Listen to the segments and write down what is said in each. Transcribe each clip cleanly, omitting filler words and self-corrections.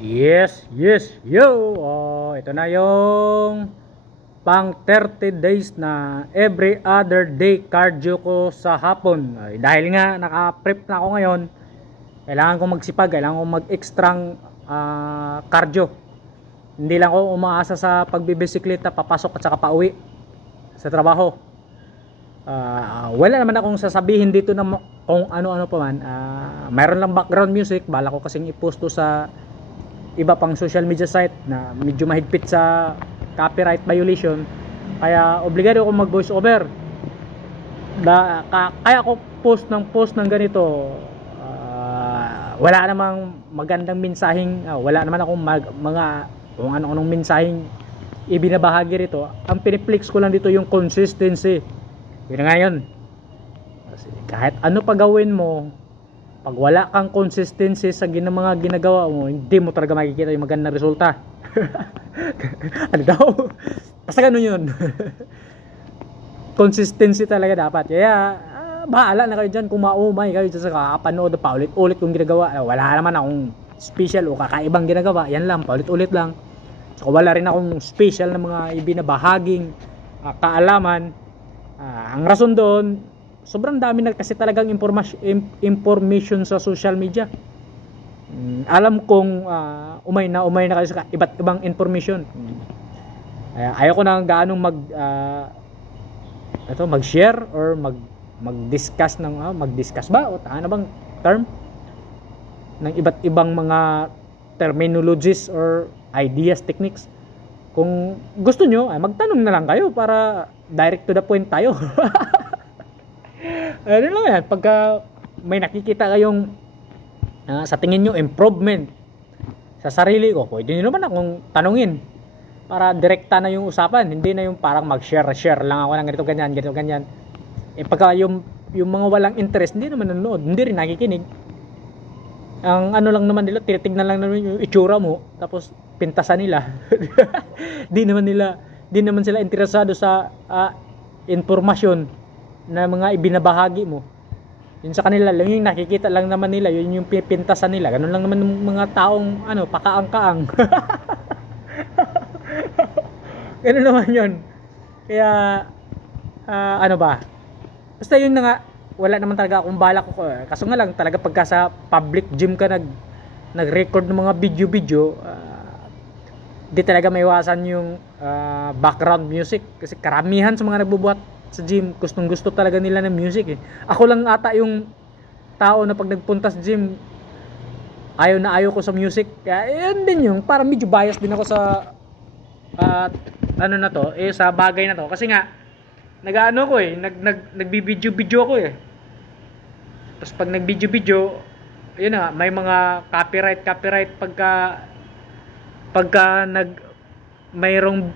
Yes, yes, yo! Oh, ito na yung pang 30 days na every other day cardio ko sa hapon. Ay, dahil nga naka-prep na ako ngayon, kailangan kong magsipag, kailangan kong mag-extrang cardio. Hindi lang ako umaasa sa pagbibisikleta, papasok at saka pauwi sa trabaho. Wala naman akong sasabihin dito na kung ano-ano pa man. Mayroon lang background music, bala ko kasing i-post to sa iba pang social media site na medyo mahigpit sa copyright violation, kaya obligado akong mag voice over. Kaya ako post ng ganito. Wala namang magandang mensaheng, wala naman akong mga kung ano-anong mensaheng ibinabahagi rito. Ang piniplex ko lang dito yung consistency. Yun nga yun. Kahit ano pa gawin mo, pag wala kang consistency sa mga ginagawa mo, hindi mo talaga makikita yung magandang resulta. Ano daw? Basta ganun yun. Consistency talaga dapat. Kaya bahala na kayo dyan kung maumay kayo dyan sa kakapanood pa ulit-ulit kung ginagawa. Wala naman akong special o kakaibang ginagawa. Yan lang, paulit-ulit lang. So, wala rin akong special na mga ibinabahaging kaalaman. Ang rason doon, sobrang dami na kasi talagang information sa social media. Alam kong umay na kayo sa iba't ibang information. Ayaw ko na gaano mag-share or mag-discuss ng mag-discuss ba o ano bang term ng iba't ibang mga terminologies or ideas, techniques. Kung gusto nyo, magtanong na lang kayo para direct to the point tayo. Ano lang yan, pagka may nakikita kayong sa tingin nyo improvement sa sarili ko, pwede nyo naman akong tanungin para direkta na yung usapan, hindi na yung parang mag-share lang ako ng ganito ganyan. Pagka yung mga walang interest, hindi naman nanonood, hindi rin nakikinig. Ang ano lang naman nila, tinitignan lang naman yung itsura mo, tapos pintasan nila. Di naman sila interesado sa informasyon na mga ibinabahagi mo. Yun sa kanila lang, yung nakikita lang naman nila, yun yung pipintasan nila. Ganun lang naman ng mga taong pakaang-kaang. Ganun naman yun. Kaya ano ba, basta yun na nga, wala naman talaga akong balak ko. Kaso nga lang talaga pagka sa public gym ka nag-record ng mga video, di talaga maiwasan yung background music. Kasi karamihan sa mga nagbubuhat sa gym, gustong gusto talaga nila ng music. Ako lang ata yung tao na pag nagpunta sa gym, ayaw na ayaw ko sa music. Kaya yun din yung parang medyo bias din ako sa sa bagay na to. Kasi nga nag-ano ko nagbibideo ko Tapos pag nag-video, yun na, may mga copyright pagka mayroong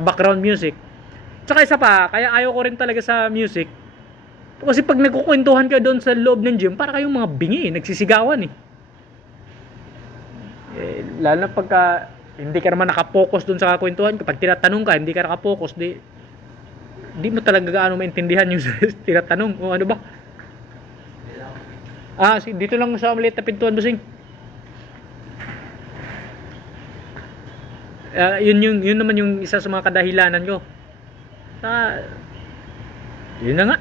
background music. Tsaka isa pa, kaya ayaw ko rin talaga sa music. Kasi pag nagkukwentuhan kayo doon sa loob ng gym, para kayong mga bingi, nagsisigawan lalo na pagka hindi ka naman nakapokus doon sa kwentuhan. Kapag tinatanong ka, hindi ka nakapokus, di mo talaga gaano maintindihan yung tinatanong o ano ba. Dito lang sa maliit na pintuan, busing. Yun naman yung isa sa mga kadahilanan ko. Yun na nga.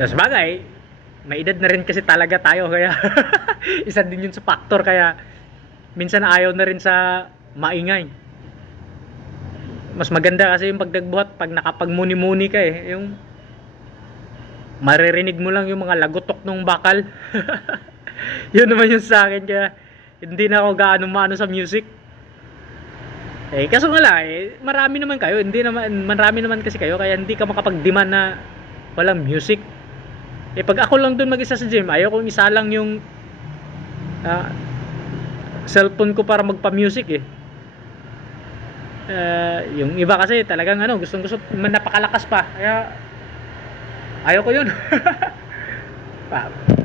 Sabagay, may edad na rin kasi talaga tayo, kaya isa din yun sa factor, kaya minsan ayaw na rin sa maingay. Mas maganda kasi yung pag nagbuhat, pag nakapagmuni-muni ka yung maririnig mo lang yung mga lagotok ng bakal. Yun naman yung sa akin, kaya hindi na ako gaano maano sa music. Kaso nga lang, marami naman kayo, marami naman kasi kayo, kaya hindi ka makapag-demand na walang music. Pag ako lang doon mag-isa sa gym, ayaw kong isa lang yung cellphone ko para magpa-music yung iba kasi talagang gustong napakalakas pa, kaya ayaw ko yun.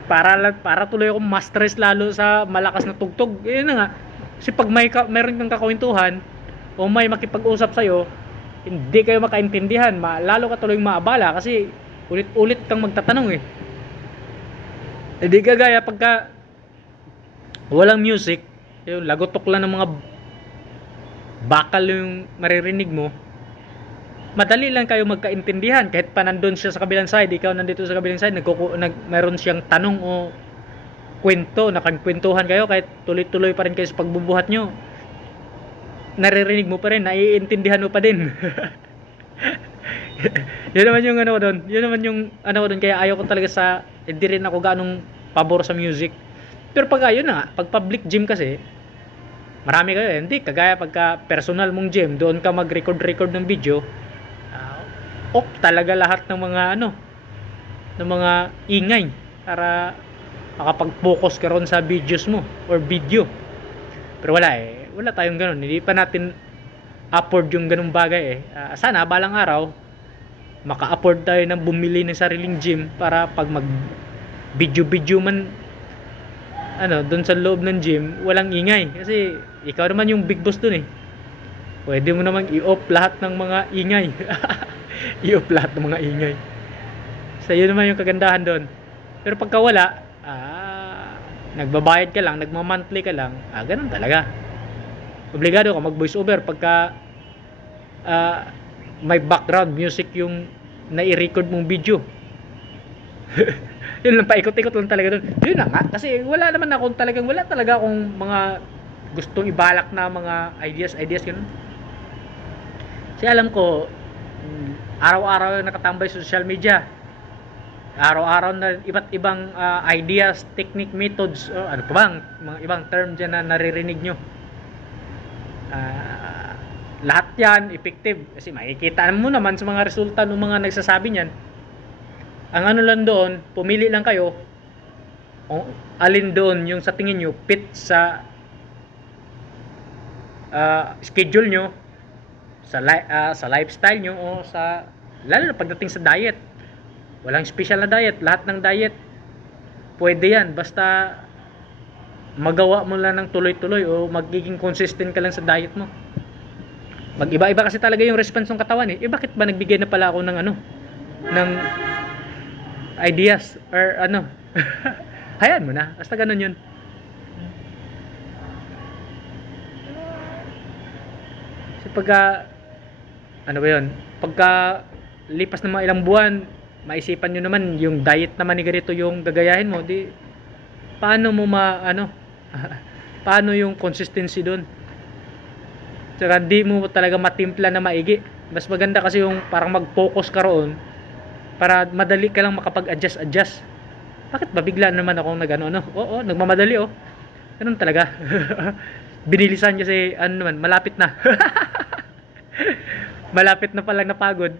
para tuloy akong ma-stress lalo sa malakas na tugtog. Yun na nga, kasi pag mayroon kang kakwentuhan o may makipag-usap sa'yo, hindi kayo makaintindihan, lalo ka tuloy maabala kasi ulit-ulit kang magtatanong Hindi kagaya pagka walang music, yung lagotok lang ng mga bakal yung maririnig mo, madali lang kayo magkaintindihan kahit pa nandun siya sa kabilang side, ikaw nandito sa kabilang side, mayroon siyang tanong o kwento, nakagkwentuhan kayo kahit tuloy-tuloy pa rin kayo sa pagbubuhat nyo, naririnig mo pa rin, naiintindihan mo pa din. Yun naman yung ano ko doon, yun naman yung ano ko doon, kaya ayaw ko talaga sa, hindi rin ako ganong pabor sa music. Pero pag ayun na nga, pag public gym kasi, marami kayo, hindi kagaya pagka personal mong gym, doon ka mag-record ng video, off talaga lahat ng mga ano, ng mga ingay para makapag-focus ka ron sa videos mo or video. Pero wala tayong ganun, hindi pa natin afford yung ganung bagay sana balang araw maka-afford tayo ng bumili ng sariling gym para pag mag video man ano doon sa loob ng gym, walang ingay kasi ikaw naman yung big boss doon pwede mo naman i-off lahat ng mga ingay. I-off lahat ng mga ingay, so yun naman yung kagandahan doon. Pero pagka wala, nagbabayad ka lang, nagma-monthly ka lang, ganun talaga, obligado ka mag voice over pagka may background music yung nai-record mong video. Yun lang, paikot-ikot lang talaga doon. Yun na nga, kasi wala talaga akong mga gustong ibalak na mga ideas ganun. Kasi alam ko, araw-araw nakatambay sa social media, araw-araw na iba't ibang ideas, technique, methods, ano pa bang mga ibang term dyan na naririnig nyo. Lahat yan effective kasi makikita mo naman sa mga resulta ng mga nagsasabi niyan. Ang ano lang doon, pumili lang kayo kung alin doon yung sa tingin nyo fit sa schedule nyo, sa lifestyle nyo, o sa lalo na pagdating sa diet. Walang special na diet, lahat ng diet pwede yan, basta magawa mo lang ng tuloy-tuloy o magiging consistent ka lang sa diet mo. Mag-iba-iba kasi talaga yung response ng katawan bakit ba nagbigay na pala ako ng ano, ng ideas or ano. Hayaan mo na, basta ganun yun. Kasi pagka ano ba yun, pagka lipas ng mga ilang buwan, maisipan nyo naman yung diet naman ni ganito yung gagayahin mo, di paano mo paano yung consistency doon? Saka di mo talaga matimpla na maigi. Mas maganda kasi yung parang mag-focus ka roon para madali ka lang makapag-adjust. Bakit ba bigla naman akong Oo, nagmamadali ganun talaga. Binilisan kasi ano naman, malapit na. Malapit na palang napagod.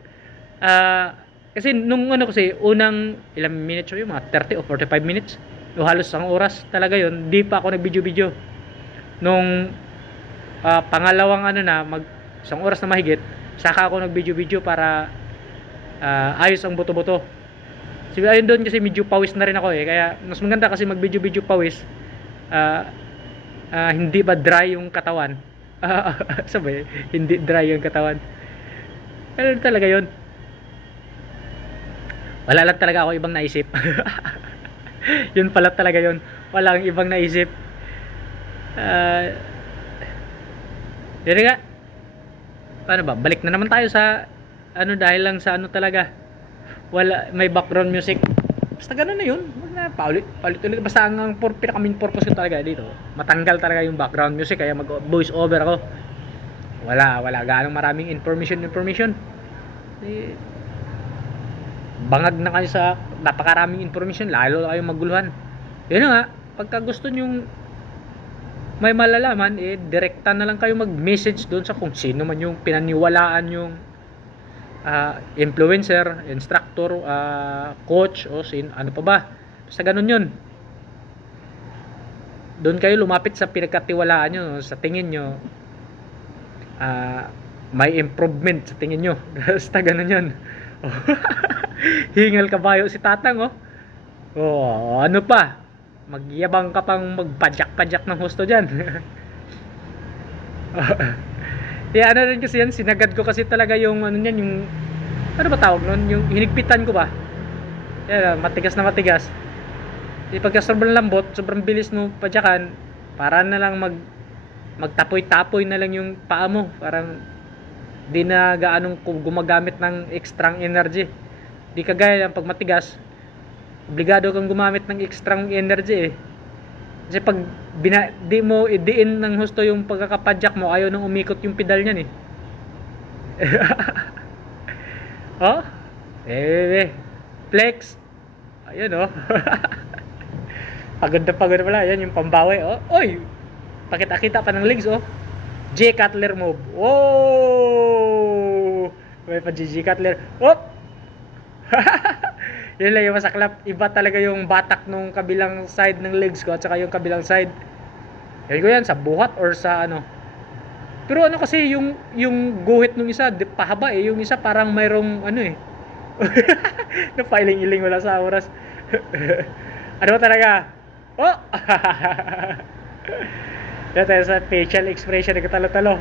Kasi nung kasi unang ilang minutes yung mga 30 o 45 minutes, o halos isang oras talaga yon, di pa ako nag-video. Nung pangalawang isang oras na mahigit, saka ako nag-video para ayos ang buto-buto. So ayun doon kasi medyo pawis na rin ako kaya mas maganda kasi mag-video pawis, hindi ba dry yung katawan. Sabi, hindi dry yung katawan. Ano talaga yon. Wala lang talaga ako ibang naisip. Yun pala talaga yun, walang ibang naisip. Yun nga, paano ba, balik na naman tayo sa dahil lang sa talaga, wala, may background music, basta ganun na yun, wag na paulit basta ang pinaka-main purpose ko talaga dito, matanggal talaga yung background music, kaya mag voice over ako. Wala ganong maraming information bangag na kayo sa napakaraming information, lalo kayong maguluhan. Yun nga, pagka gusto nyong may malalaman, direkta na lang kayo mag-message doon sa kung sino man yung pinaniwalaan yung influencer, instructor, coach, o ano pa ba. Basta ganun yun. Doon kayo lumapit sa pinagkatiwalaan nyo, sa tingin nyo may improvement sa tingin nyo. Basta ganun yun. Hingal kabayo si Tatang ano pa, magyabang ka pang magpadyak-padyak ng husto dyan. Ano rin kasi yan, sinagad ko kasi talaga yung yung ano ba tawag nun, yung hinigpitan ko ba, matigas na matigas. Pagka sobrang lambot, sobrang bilis mo padyakan, Para na lang magtapoy-tapoy na lang yung paa mo. Parang di na gaanong gumagamit ng extra energy. Di kagaya ng pag matigas, obligado kang gumamit ng extra energy eh. Kasi pag di mo idiin ng husto yung pagkakapadyak mo, ayaw nang umikot yung pedal niyan eh. Oh? Flex. Ayun oh. Pagod na pala. Yan yung pambawi oh. Oy! Pakita-kita pa ng legs oh. J Cutler move. Oh! May pa J Cutler. Oh! Yun lang yung masaklap. Iba talaga yung batak nung kabilang side ng legs ko at saka yung kabilang side. Yan ko yan sa buhat or sa ano. Pero ano kasi yung guhit nung isa pahaba eh. Yung isa parang mayroong ano eh. Napailing-iling wala sa oras. Ano ba talaga? Oh! Yan tayo sa facial expression ng katalo-talo.